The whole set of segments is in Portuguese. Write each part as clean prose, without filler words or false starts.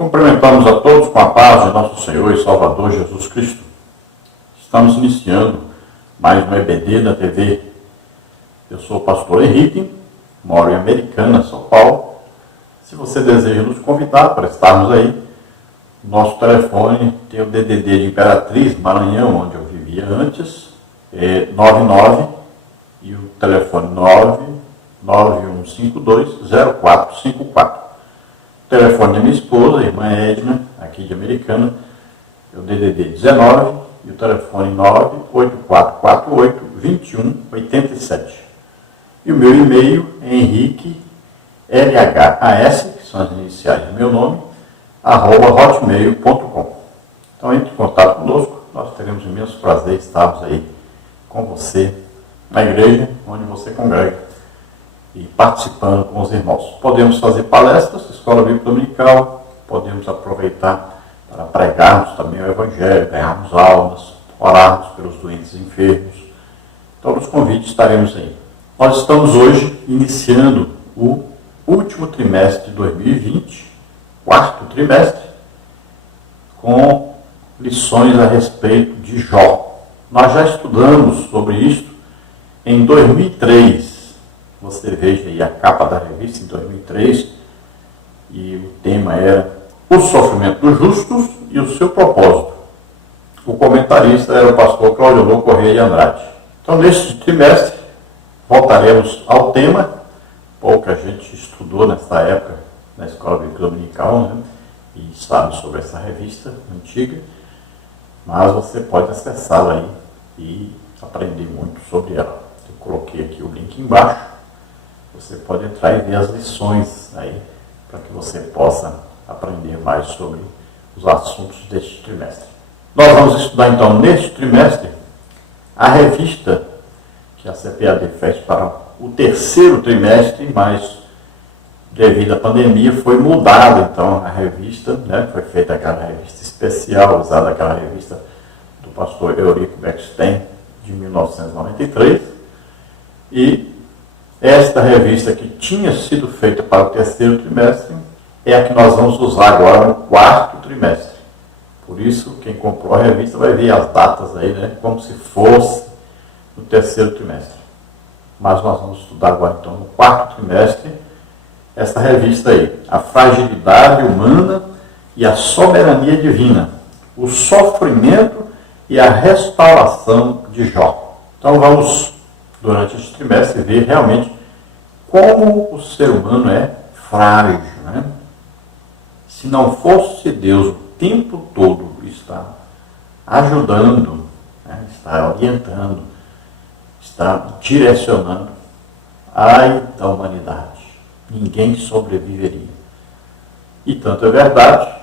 Cumprimentamos a todos com a paz de nosso Senhor e Salvador Jesus Cristo. Estamos iniciando mais um EBD da TV. Eu sou o pastor Henrique, moro em Americana, São Paulo. Se você deseja nos convidar para estarmos aí, nosso telefone tem o DDD de Imperatriz, Maranhão, onde eu vivia antes, é 99 e o telefone 991520454. O telefone da minha esposa, irmã Edna, aqui de Americana, é o DDD 19 e o telefone 98448-2187. E o meu e-mail é Henrique LHAS, que são as iniciais do meu nome, @hotmail.com. Então entre em contato conosco, nós teremos imenso prazer de estarmos aí com você na igreja onde você congrega e participando com os irmãos. Podemos fazer palestras, escola bíblica dominical, podemos aproveitar para pregarmos também o evangelho, ganharmos almas, orarmos pelos doentes e enfermos. Todos os convites estaremos aí. Nós estamos hoje iniciando o último trimestre de 2020, quarto trimestre, com lições a respeito de Jó. Nós já estudamos sobre isso em 2003. Você veja aí a capa da revista em 2003, e o tema era o sofrimento dos justos e o seu propósito. O comentarista era o pastor Claudio Correia de Andrade. Então, neste trimestre, voltaremos ao tema. Pouca gente estudou nessa época na escola bíblica dominical, né? E sabe sobre essa revista antiga, mas você pode acessá-la aí e aprender muito sobre ela. Eu coloquei aqui o link embaixo. Você pode entrar e ver as lições aí, para que você possa aprender mais sobre os assuntos deste trimestre. Nós vamos estudar então neste trimestre a revista que a CPAD fez para o terceiro trimestre, mas devido à pandemia foi mudada então a revista, né? Foi feita aquela revista especial, usada aquela revista do pastor Eurico Beckstein de 1993, e esta revista que tinha sido feita para o terceiro trimestre é a que nós vamos usar agora no quarto trimestre. Por isso, quem comprou a revista vai ver as datas aí, né? Como se fosse no terceiro trimestre. Mas nós vamos estudar agora, então, no quarto trimestre, essa revista aí, A Fragilidade Humana e a Soberania Divina, o Sofrimento e a Restauração de Jó. Então vamos, durante este trimestre, ver realmente como o ser humano é frágil, né? Se não fosse Deus o tempo todo está ajudando, né? Está orientando, está direcionando, ai da humanidade, ninguém sobreviveria. E tanto é verdade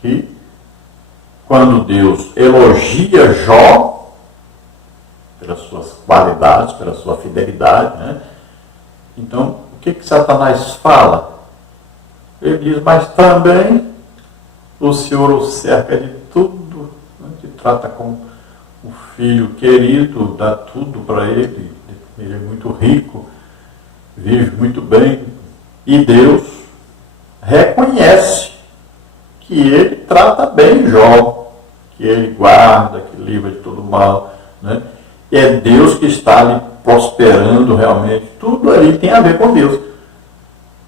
que quando Deus elogia Jó pelas suas qualidades, pela sua fidelidade, né? Então, o que Satanás fala? Ele diz, mas também o Senhor o cerca de tudo, né? Te trata como um filho querido, dá tudo para ele é muito rico, vive muito bem, e Deus reconhece que ele trata bem Jó, que ele guarda, que livra de todo mal, né? E é Deus que está ali prosperando realmente, tudo ali tem a ver com Deus.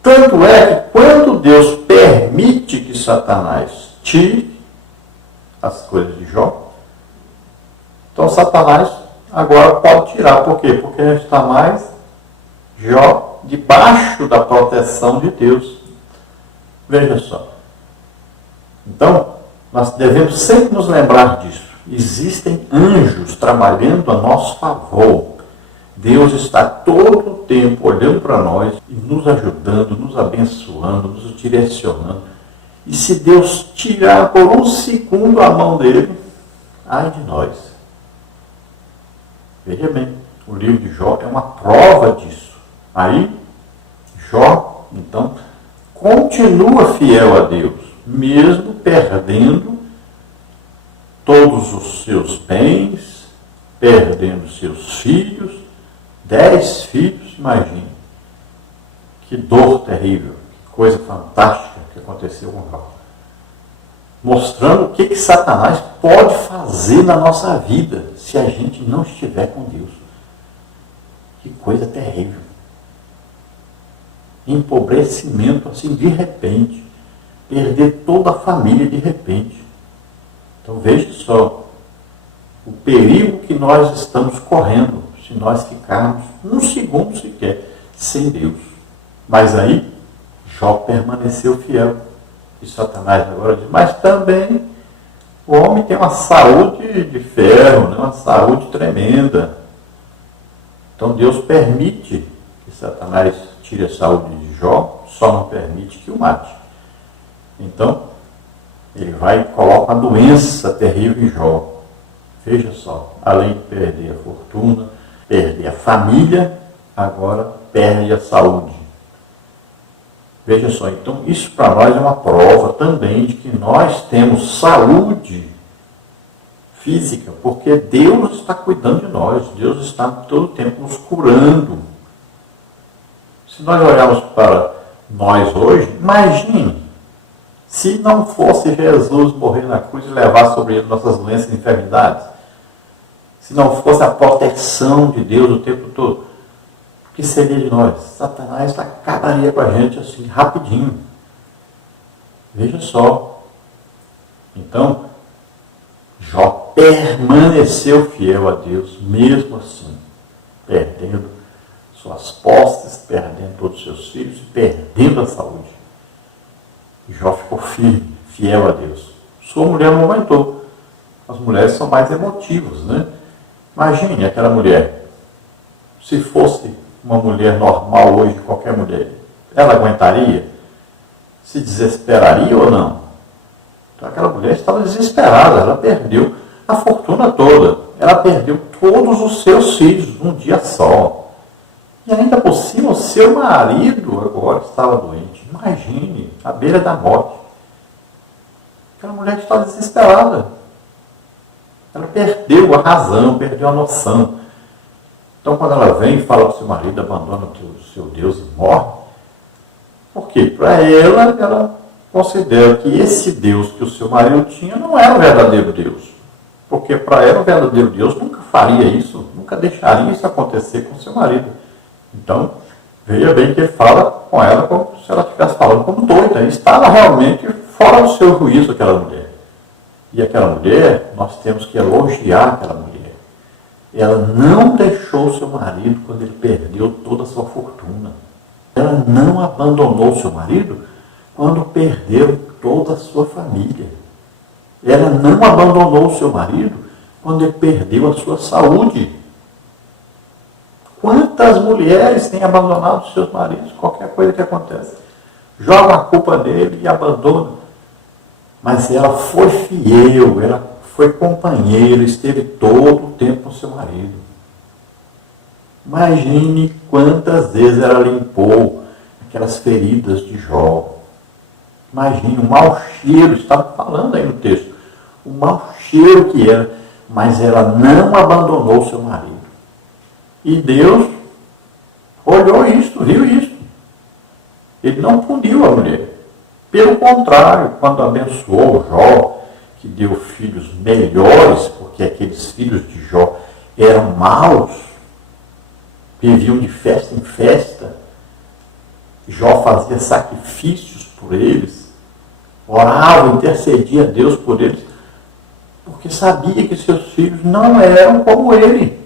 Tanto é que quando Deus permite que Satanás tire as coisas de Jó, então Satanás agora pode tirar. Por quê? Porque não está mais Jó debaixo da proteção de Deus. Veja só. Então, nós devemos sempre nos lembrar disso. Existem anjos trabalhando a nosso favor. Deus está todo o tempo olhando para nós e nos ajudando, nos abençoando, nos direcionando. E se Deus tirar por um segundo a mão dele, ai de nós. Veja bem, o livro de Jó é uma prova disso. Aí, Jó, então, continua fiel a Deus, mesmo perdendo todos os seus bens, perdendo seus filhos, 10 filhos, imagine. Que dor terrível, que coisa fantástica que aconteceu com Jó. mostrando o que Satanás pode fazer na nossa vida se a gente não estiver com Deus. Que coisa terrível. Empobrecimento assim de repente. Perder toda a família de repente. Então veja só o perigo que nós estamos correndo se nós ficarmos um segundo sequer sem Deus. Mas aí Jó permaneceu fiel. E Satanás agora diz, mas também o homem tem uma saúde de ferro, né? Uma saúde tremenda. Então Deus permite que Satanás tire a saúde de Jó, só não permite que o mate. Então, ele vai e coloca uma doença terrível em Jó. Veja só, além de perder a fortuna, perder a família, agora perde a saúde. Veja só, então isso para nós é uma prova também de que nós temos saúde física, porque Deus está cuidando de nós, Deus está todo o tempo nos curando. Se nós olharmos para nós hoje, imagine se não fosse Jesus morrer na cruz e levar sobre ele nossas doenças e enfermidades, se não fosse a proteção de Deus o tempo todo, o que seria de nós? Satanás acabaria com a gente assim, rapidinho. Veja só. Então, Jó permaneceu fiel a Deus, mesmo assim, perdendo suas posses, perdendo todos os seus filhos, perdendo a saúde. Jó ficou firme, fiel a Deus. Sua mulher não aguentou. As mulheres são mais emotivas, né? Imagine aquela mulher, se fosse uma mulher normal hoje, qualquer mulher, ela aguentaria? Se desesperaria ou não? Então aquela mulher estava desesperada, ela perdeu a fortuna toda, ela perdeu todos os seus filhos num dia só. E ainda por cima o seu marido agora estava doente. Imagine, à beira da morte. Aquela mulher estava desesperada. Ela perdeu a razão, perdeu a noção. Então, quando ela vem e fala para o seu marido, abandona o seu Deus e morre, por quê? Para ela considera que esse Deus que o seu marido tinha não era o verdadeiro Deus. Porque para ela o verdadeiro Deus nunca faria isso, nunca deixaria isso acontecer com o seu marido. Então, veja bem que ele fala com ela como se ela estivesse falando como doida. Estava realmente fora do seu juízo aquela mulher. E aquela mulher, nós temos que elogiar aquela mulher. Ela não deixou seu marido quando ele perdeu toda a sua fortuna. Ela não abandonou seu marido quando perdeu toda a sua família. Ela não abandonou seu marido quando ele perdeu a sua saúde. Quantas mulheres têm abandonado seus maridos? Qualquer coisa que acontece, joga a culpa nele e abandona. Mas ela foi fiel, ela foi companheira, esteve todo o tempo com seu marido. Imagine quantas vezes ela limpou aquelas feridas de Jó. Imagine o mau cheiro, estava falando aí no texto, o mau cheiro que era, mas ela não abandonou seu marido. E Deus olhou isto, viu isto. Ele não puniu a mulher. Pelo contrário, quando abençoou Jó, que deu filhos melhores, porque aqueles filhos de Jó eram maus, viviam de festa em festa. Jó fazia sacrifícios por eles, orava, intercedia a Deus por eles, porque sabia que seus filhos não eram como ele.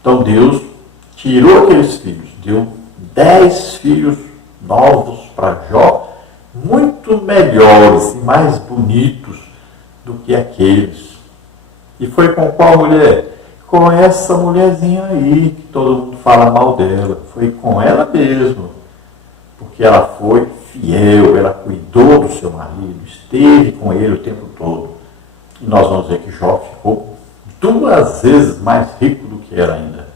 Então Deus tirou aqueles filhos, deu 10 filhos novos para Jó, muito melhores e mais bonitos do que aqueles. E foi com qual mulher? Com essa mulherzinha aí, que todo mundo fala mal dela. Foi com ela mesmo. Porque ela foi fiel, ela cuidou do seu marido, esteve com ele o tempo todo. E nós vamos ver que Jó ficou 2 vezes mais rico do que era ainda.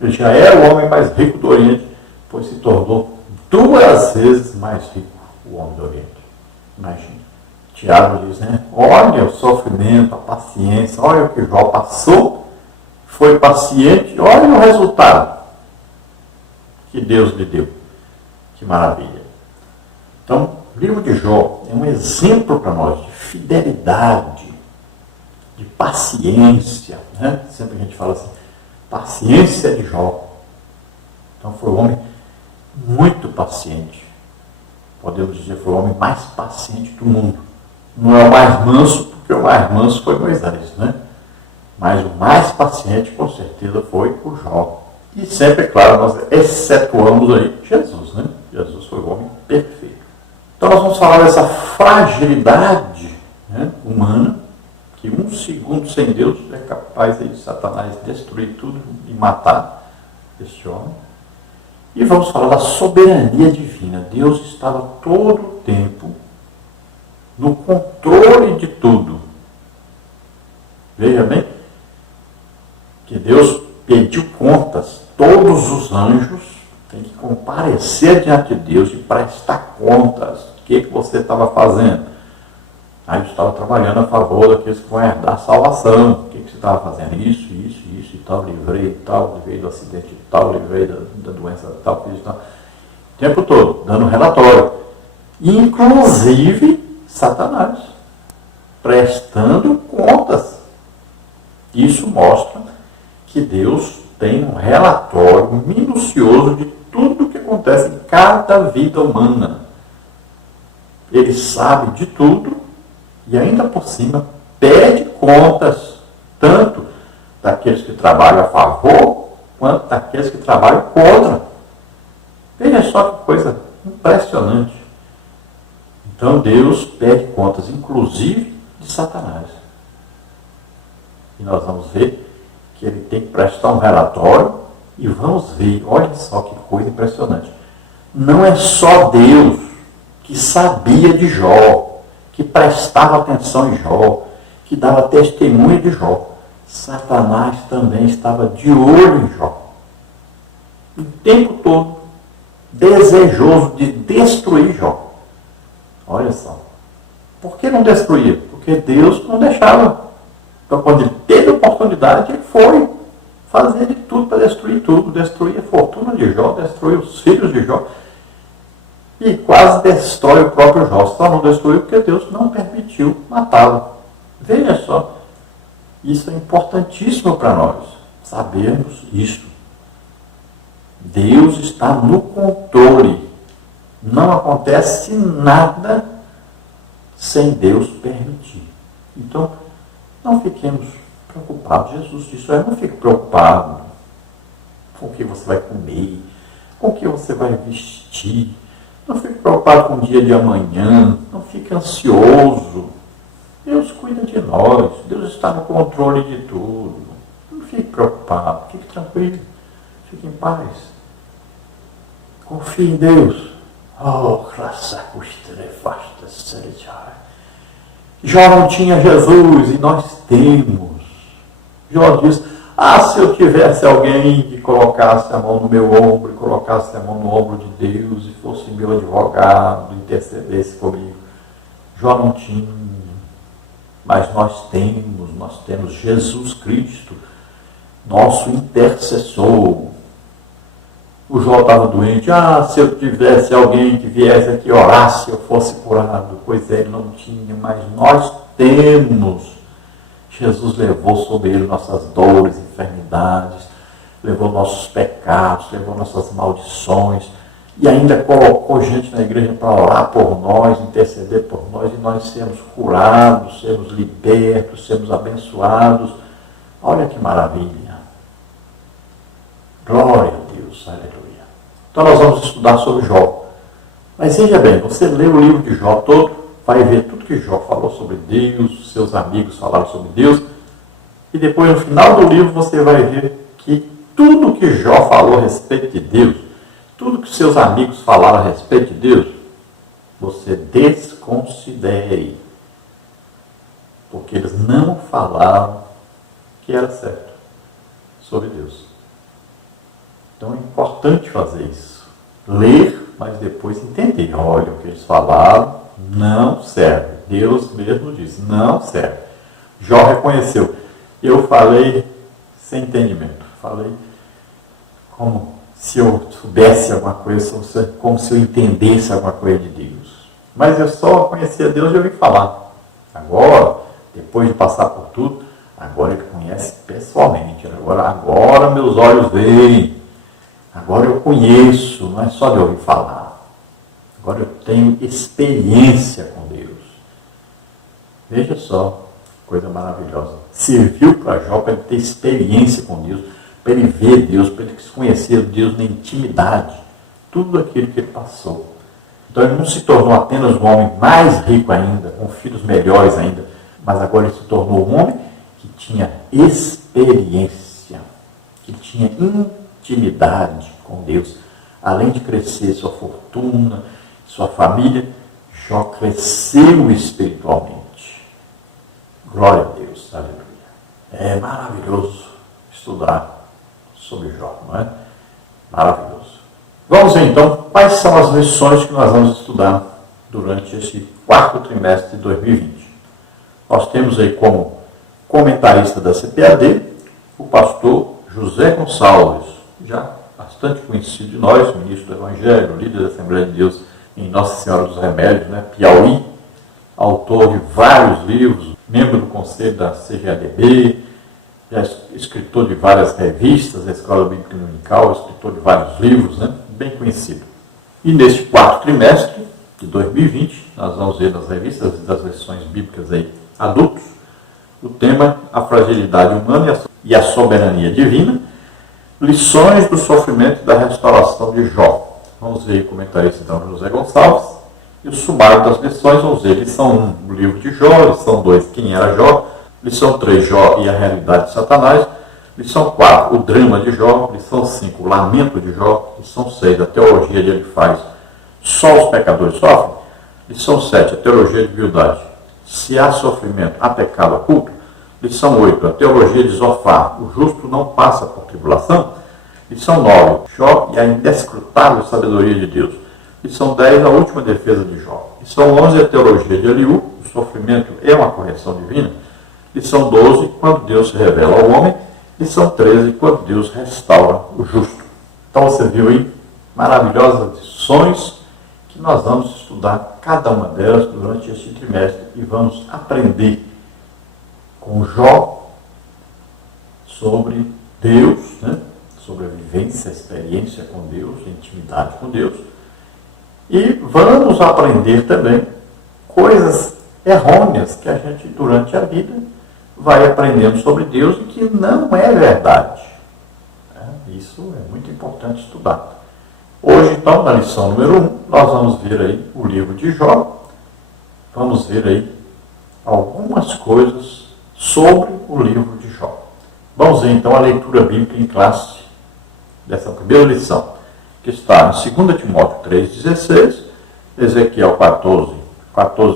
Ele já era o homem mais rico do Oriente, pois se tornou 2 vezes mais rico o homem do Oriente. Imagina. Tiago diz, né? Olha o sofrimento, a paciência, olha o que Jó passou, foi paciente, olha o resultado que Deus lhe deu. Que maravilha. Então, O livro de Jó é um exemplo para nós de fidelidade, de paciência, né? Sempre a gente fala assim, paciência de Jó. Então foi um homem muito paciente. Podemos dizer que foi o homem mais paciente do mundo. Não é o mais manso, porque o mais manso foi Moisés, né? Mas o mais paciente, com certeza, foi o Jó. E sempre, claro, nós excetuamos aí Jesus, né? Jesus foi o homem perfeito. Então nós vamos falar dessa fragilidade, né, humana, que um segundo sem Deus é capaz aí de Satanás destruir tudo e matar este homem. E vamos falar da soberania divina. Deus estava todo o tempo no controle de tudo. Veja bem que Deus pediu contas. Todos os anjos têm que comparecer diante de Deus e prestar contas. O que você estava fazendo? Aí você estava trabalhando a favor daqueles que vão herdar a salvação. O que você estava fazendo? Isso e tal, livrei do acidente e tal, livrei da doença e tal, fiz tal. O tempo todo, dando relatório. Inclusive, Satanás, prestando contas. Isso mostra que Deus tem um relatório minucioso de tudo que acontece em cada vida humana. Ele sabe de tudo e ainda por cima pede contas, tanto daqueles que trabalham a favor, quanto daqueles que trabalham contra. Veja só que coisa impressionante. Então Deus pede contas, inclusive de Satanás. E nós vamos ver que ele tem que prestar um relatório e vamos ver, olha só que coisa impressionante. Não é só Deus que sabia de Jó, que prestava atenção em Jó, que dava testemunho de Jó. Satanás também estava de olho em Jó. O tempo todo, desejoso de destruir Jó. Olha só. Por que não destruía? Porque Deus não deixava. Então, quando ele teve oportunidade, ele foi fazer de tudo para destruir tudo. Destruir a fortuna de Jó, destruir os filhos de Jó. E quase destrói o próprio Jó. Só não destruiu porque Deus não permitiu matá-lo. Veja só. Isso é importantíssimo para nós, sabermos isso. Deus está no controle. Não acontece nada sem Deus permitir. Então, não fiquemos preocupados. Jesus disse, não fique preocupado com o que você vai comer, com o que você vai vestir. Não fique preocupado com o dia de amanhã. Não fique ansioso. Deus cuida de nós. Deus está no controle de tudo. Não fique preocupado. Fique tranquilo. Fique em paz. Confie em Deus. Jó não tinha Jesus e nós temos. Jó diz, se eu tivesse alguém que colocasse a mão no meu ombro e colocasse a mão no ombro de Deus e fosse meu advogado, intercedesse comigo. Jó não tinha. Mas nós temos Jesus Cristo, nosso intercessor. O Jó estava doente. Se eu tivesse alguém que viesse aqui orasse, eu fosse curado. Pois é, ele não tinha, mas nós temos. Jesus levou sobre ele nossas dores, enfermidades, levou nossos pecados, levou nossas maldições, e ainda colocou gente na igreja para orar por nós, interceder por nós, e nós sermos curados, sermos libertos, sermos abençoados. Olha que maravilha. Glória a Deus, aleluia. Então nós vamos estudar sobre Jó. Mas veja bem, você lê o livro de Jó todo, vai ver tudo que Jó falou sobre Deus, seus amigos falaram sobre Deus, e depois no final do livro você vai ver que tudo que Jó falou a respeito de Deus, tudo que seus amigos falaram a respeito de Deus, você desconsidere. Porque eles não falaram que era certo sobre Deus. Então é importante fazer isso. Ler, mas depois entender. Olha, o que eles falaram não serve. Deus mesmo disse, não serve. Jó reconheceu. Eu falei sem entendimento. Falei como se eu soubesse alguma coisa, como se eu entendesse alguma coisa de Deus. mas eu só conhecia Deus de ouvir falar. Agora, depois de passar por tudo, agora ele conhece pessoalmente. Agora meus olhos veem. Agora eu conheço, não é só de ouvir falar. Agora eu tenho experiência com Deus. Veja só, coisa maravilhosa. Serviu para Jó para ele ter experiência com Deus, para ele ver Deus, para ele conhecer Deus na intimidade. Tudo aquilo que ele passou. Então ele não se tornou apenas um homem mais rico ainda, com filhos melhores ainda, mas agora ele se tornou um homem que tinha experiência, que tinha intimidade com Deus. Além de crescer sua fortuna, sua família, Jó cresceu espiritualmente. Glória a Deus, aleluia. É maravilhoso estudar sobre Jó, não é? Maravilhoso. Vamos ver então quais são as lições que nós vamos estudar durante esse quarto trimestre de 2020. Nós temos aí como comentarista da CPAD o pastor José Gonçalves, já bastante conhecido de nós, ministro do Evangelho, líder da Assembleia de Deus em Nossa Senhora dos Remédios, né, Piauí, autor de vários livros, membro do conselho da CGADB, já escritor de várias revistas da Escola Bíblica Dominical, escritor de vários livros, né, bem conhecido. E neste quarto trimestre de 2020, nós vamos ver nas revistas das lições bíblicas aí, adultos, o tema a fragilidade humana e a soberania divina, lições do sofrimento e da restauração de Jó. Vamos ver o comentarista então José Gonçalves, e o sumário das lições, vamos ver lição 1, o livro de Jó, lição 2, quem era Jó, lição 3, Jó e a realidade de Satanás, lição 4, o drama de Jó, lição 5, o lamento de Jó, lição 6, a teologia de Elifaz, só os pecadores sofrem, lição 7, a teologia de Bildade, se há sofrimento, há pecado oculto, lição 8, a teologia de Zofar, o justo não passa por tribulação, lição 9, Jó e a inescrutável sabedoria de Deus, lição 10, a última defesa de Jó, lição 11, a teologia de Eliú, o sofrimento é uma correção divina, lição 12, quando Deus se revela ao homem, lição 13, quando Deus restaura o justo. Então você viu aí maravilhosas lições que nós vamos estudar cada uma delas durante este trimestre e vamos aprender com Jó sobre Deus, né? Sobre a vivência, a experiência com Deus, a intimidade com Deus. E vamos aprender também coisas errôneas que a gente durante a vida vai aprendendo sobre Deus e que não é verdade. Isso é muito importante estudar. Hoje, então, na lição número 1, nós vamos ver aí o livro de Jó. Vamos ver aí algumas coisas sobre o livro de Jó. Vamos ver, então, a leitura bíblica em classe dessa primeira lição, que está em 2 Timóteo 3,16, Ezequiel 14,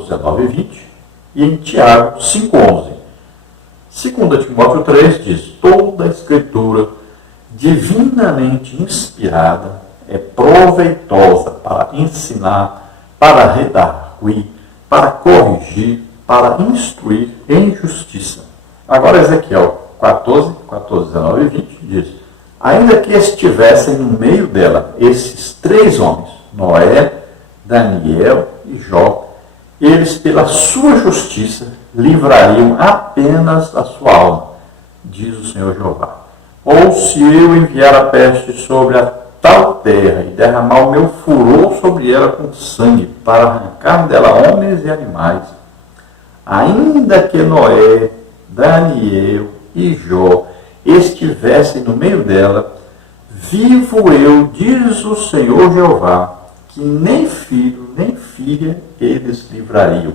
19 e 20, e em Tiago 5,11. 2 Timóteo 3 diz: toda a escritura divinamente inspirada é proveitosa para ensinar, para redarguir, para corrigir, para instruir em justiça. Agora Ezequiel 14, 19 e 20 diz: ainda que estivessem no meio dela esses três homens, Noé, Daniel e Jó, eles pela sua justiça livrariam apenas a sua alma, diz o Senhor Jeová. Ou se eu enviar a peste sobre a tal terra e derramar o meu furor sobre ela com sangue, para arrancar dela homens e animais, ainda que Noé, Daniel e Jó estivessem no meio dela, vivo eu, diz o Senhor Jeová, que nem filho nem filha eles livrariam,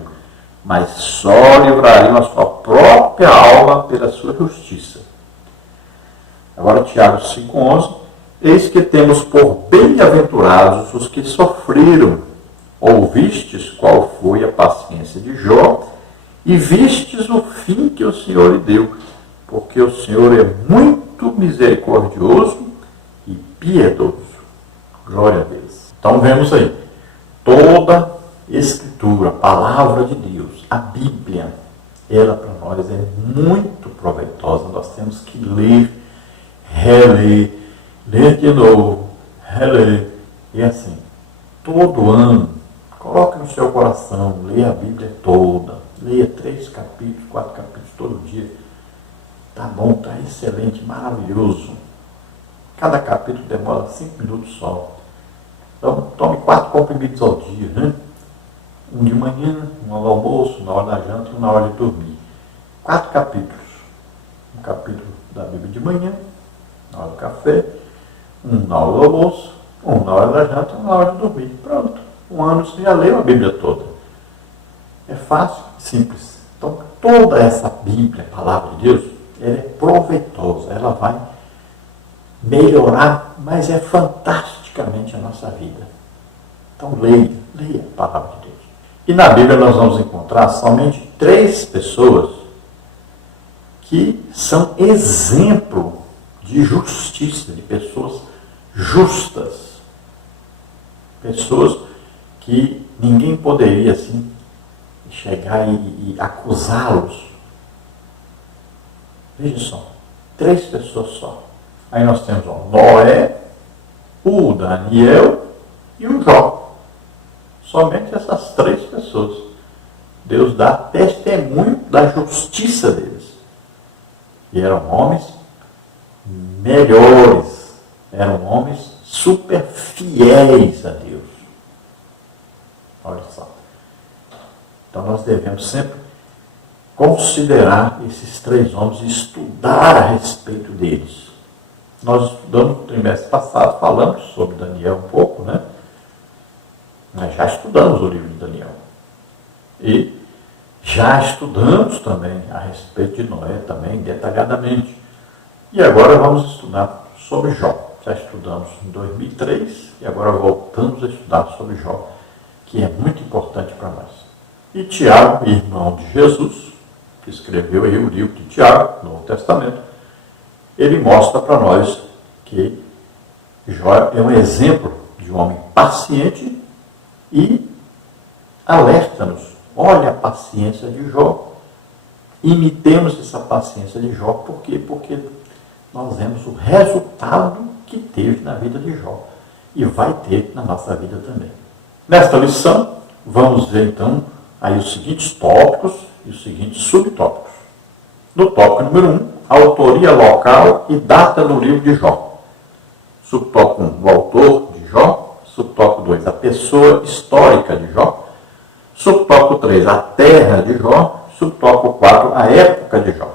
mas só livrariam a sua própria alma pela sua justiça. Agora Tiago 5,11, eis que temos por bem-aventurados os que sofreram. Ouvistes qual foi a paciência de Jó, e vistes o fim que o Senhor lhe deu, porque o Senhor é muito misericordioso e piedoso. Glória a Deus. Então vemos aí, toda Escritura, a palavra de Deus, a Bíblia, ela para nós é muito proveitosa. Nós temos que ler, reler, ler de novo, reler. E assim, todo ano, coloque no seu coração, leia a Bíblia toda, leia 3 capítulos, 4 capítulos todo dia. Tá bom, tá excelente, maravilhoso. Cada capítulo demora 5 minutos só. Então, tome 4 comprimidos ao dia, né? Um de manhã, um ao almoço, na hora da janta e um na hora de dormir. 4 capítulos. Um capítulo da Bíblia de manhã, na hora do café, um na hora do almoço, um na hora da janta e um na hora de dormir. Pronto. Um ano você já leu a Bíblia toda. É fácil, simples. Então, toda essa Bíblia, a palavra de Deus, ela é proveitosa, ela vai melhorar, mas é fantasticamente a nossa vida. Então, leia a palavra de Deus. E na Bíblia nós vamos encontrar somente 3 pessoas que são exemplo de justiça, de pessoas justas. Pessoas que ninguém poderia assim chegar e acusá-los. Veja só, 3 pessoas só. Aí nós temos o Noé, o Daniel e o Jó. Somente essas 3 pessoas. Deus dá testemunho da justiça deles. E eram homens melhores, eram homens super fiéis a Deus. Olha só. Então nós devemos sempre considerar esses 3 homens e estudar a respeito deles. Nós estudamos no trimestre passado, falamos sobre Daniel um pouco, né? Nós já estudamos o livro de Daniel. E já estudamos também a respeito de Noé, também detalhadamente. E agora vamos estudar sobre Jó. Já estudamos em 2003 e agora voltamos a estudar sobre Jó, que é muito importante para nós. E Tiago, irmão de Jesus, que escreveu aí o livro de Tiago, no Novo Testamento, ele mostra para nós que Jó é um exemplo de um homem paciente e alerta-nos. Olha a paciência de Jó. Imitemos essa paciência de Jó. Por quê? Porque nós vemos o resultado que teve na vida de Jó. E vai ter na nossa vida também. Nesta lição, vamos ver então aí os seguintes tópicos e os seguintes subtópicos. No tópico número 1, a autoria local e data do livro de Jó. Subtópico 1, o autor de Jó. Subtópico 2, a pessoa histórica de Jó. Subtópico 3, a terra de Jó. Subtópico 4, a época de Jó.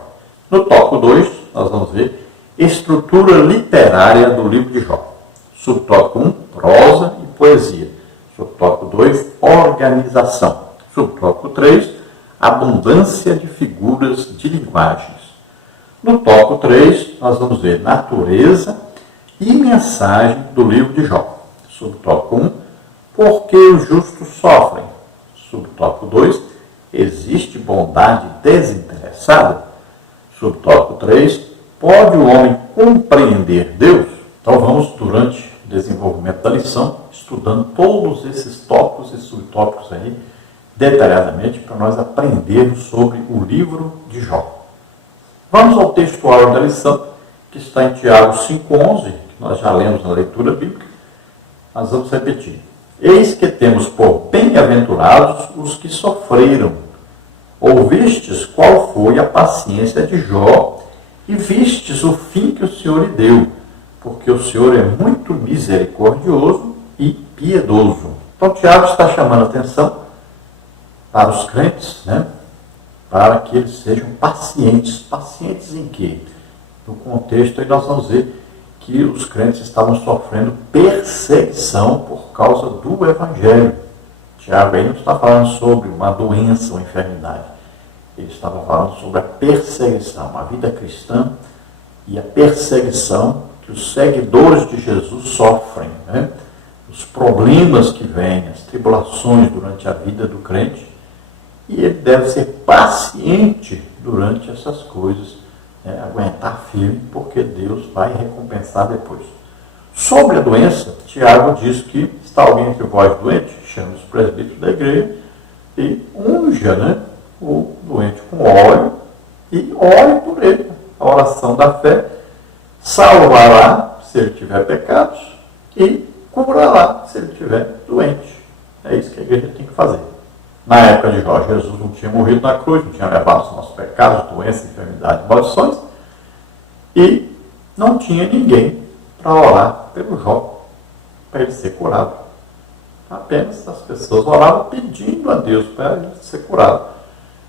No tópico 2, nós vamos ver estrutura literária do livro de Jó. Subtópico 1, prosa e poesia. Subtópico 2, organização. Subtópico 3, abundância de figuras de linguagens. No tópico 3, nós vamos ver natureza e mensagem do livro de Jó. Subtópico 1, por que os justos sofrem? Subtópico 2, existe bondade desinteressada? Subtópico 3, pode o homem compreender Deus? Então vamos, durante o desenvolvimento da lição, estudando todos esses tópicos e subtópicos aí, detalhadamente, para nós aprendermos sobre o livro de Jó. Vamos ao texto áureo da lição, que está em Tiago 5,11, que nós já lemos na leitura bíblica. Nós vamos repetir. Eis que temos por bem-aventurados os que sofreram. Ouvistes qual foi a paciência de Jó, e vistes o fim que o Senhor lhe deu, porque o Senhor é muito misericordioso e piedoso. Então, Tiago está chamando a atenção para os crentes, né? Para que eles sejam pacientes. Pacientes em quê? No contexto aí nós vamos ver que os crentes estavam sofrendo perseguição por causa do Evangelho. Tiago aí não está falando sobre uma doença ou enfermidade. Ele estava falando sobre a perseguição, a vida cristã e a perseguição que os seguidores de Jesus sofrem, né? Os problemas que vêm, as tribulações durante a vida do crente. E ele deve ser paciente durante essas coisas, né? Aguentar firme, porque Deus vai recompensar depois. Sobre a doença, Tiago diz que está alguém entre vós doente, chame os presbíteros da igreja e unja, né, o doente com óleo e ore por ele. A oração da fé salvará se ele tiver pecados e curará se ele tiver doente. É isso que a igreja tem que fazer. Na época de Jó, Jesus não tinha morrido na cruz, não tinha levado os nossos pecados, doenças, enfermidades, maldições, e não tinha ninguém para orar pelo Jó, para ele ser curado. Apenas as pessoas oravam pedindo a Deus para ele ser curado.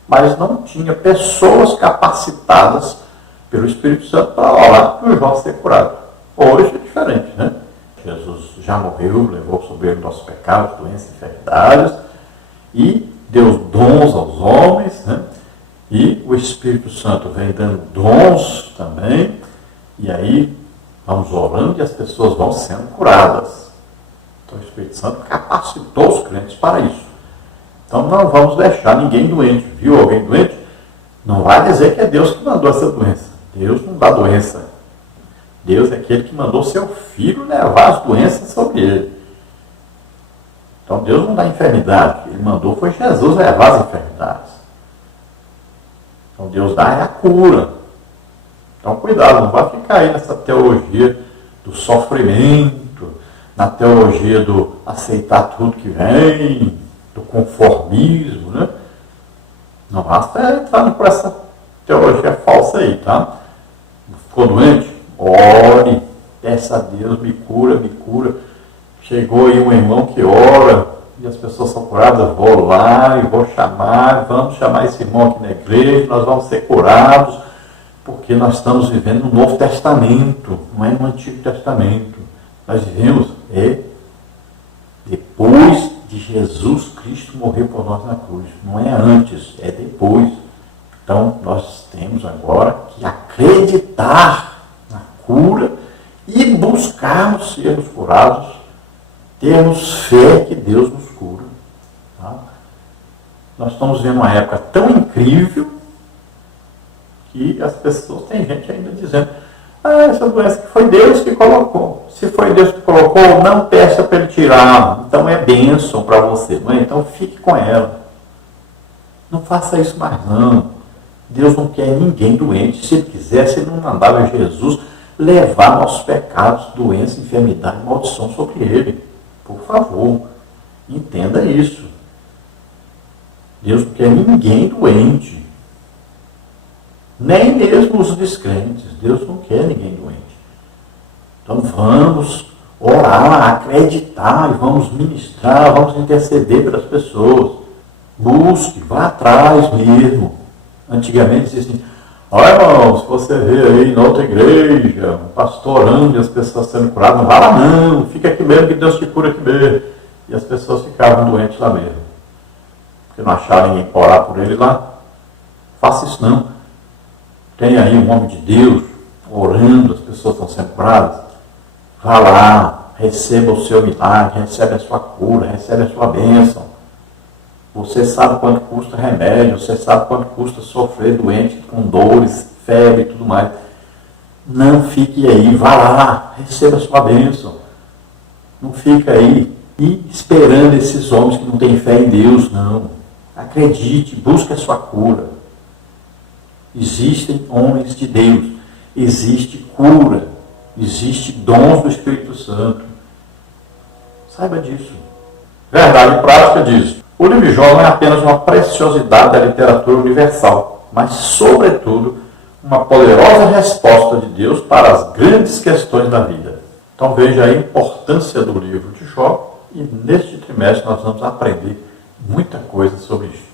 Mas não tinha pessoas capacitadas pelo Espírito Santo para orar para o Jó ser curado. Hoje é diferente, né? Jesus já morreu, levou sobre ele nossos pecados, doenças, enfermidades, e deu dons aos homens, né? E o Espírito Santo vem dando dons também, e aí vamos orando e as pessoas vão sendo curadas. Então o Espírito Santo capacitou os crentes para isso. Então não vamos deixar ninguém doente. Viu alguém doente? Não vai dizer que é Deus que mandou essa doença. Deus não dá doença. Deus é aquele que mandou seu filho levar as doenças sobre ele. Então Deus não dá enfermidade. Ele mandou foi Jesus levar as enfermidades. Então Deus dá é a cura. Então cuidado, não vai ficar aí nessa teologia do sofrimento, na teologia do aceitar tudo que vem, do conformismo, né? Não basta entrar por essa teologia falsa aí, tá? Ficou doente? Ore, peça a Deus, me cura, me cura. Chegou aí um irmão que ora e as pessoas são curadas, vou lá e vou chamar, vamos chamar esse irmão aqui na igreja, nós vamos ser curados, porque nós estamos vivendo no Novo Testamento, não é no Antigo Testamento. Nós vivemos depois de Jesus Cristo morrer por nós na cruz. Não é antes, é depois. Então, nós temos agora que acreditar na cura e buscarmos sermos curados, termos fé que Deus nos cura. Tá? Nós estamos vendo uma época tão incrível que as pessoas, tem gente ainda dizendo, essa doença que foi Deus que colocou. Se foi Deus que colocou, não peça para ele tirar. Então é bênção para você. Não é? Então fique com ela. Não faça isso mais não. Deus não quer ninguém doente. Se ele quisesse, ele não mandava Jesus levar nossos pecados, doença, enfermidade, maldição sobre ele. Por favor, entenda isso. Deus não quer ninguém doente. Nem mesmo os descrentes. Deus não quer ninguém doente. Então vamos orar, acreditar, e vamos ministrar, vamos interceder pelas pessoas. Busque, vá atrás mesmo. Antigamente dizia assim, olha irmão, se você vê aí na outra igreja, um pastor orando e as pessoas sendo curadas, não vá lá não, fica aqui mesmo que Deus te cura aqui mesmo. E as pessoas ficavam doentes lá mesmo. Porque não acharam ninguém para orar por ele lá. Faça isso não. Tem aí um homem de Deus orando, as pessoas estão sendo curadas. Vá lá, receba o seu milagre, recebe a sua cura, recebe a sua bênção. Você sabe quanto custa remédio, você sabe quanto custa sofrer doente com dores, febre e tudo mais. Não fique aí, vá lá, receba a sua bênção. Não fica aí esperando esses homens que não têm fé em Deus, não. Acredite, busque a sua cura. Existem homens de Deus, existe cura, existe dons do Espírito Santo. Saiba disso. Verdade prática disso. O livro de Jó não é apenas uma preciosidade da literatura universal, mas, sobretudo, uma poderosa resposta de Deus para as grandes questões da vida. Então veja a importância do livro de Jó e neste trimestre nós vamos aprender muita coisa sobre isso.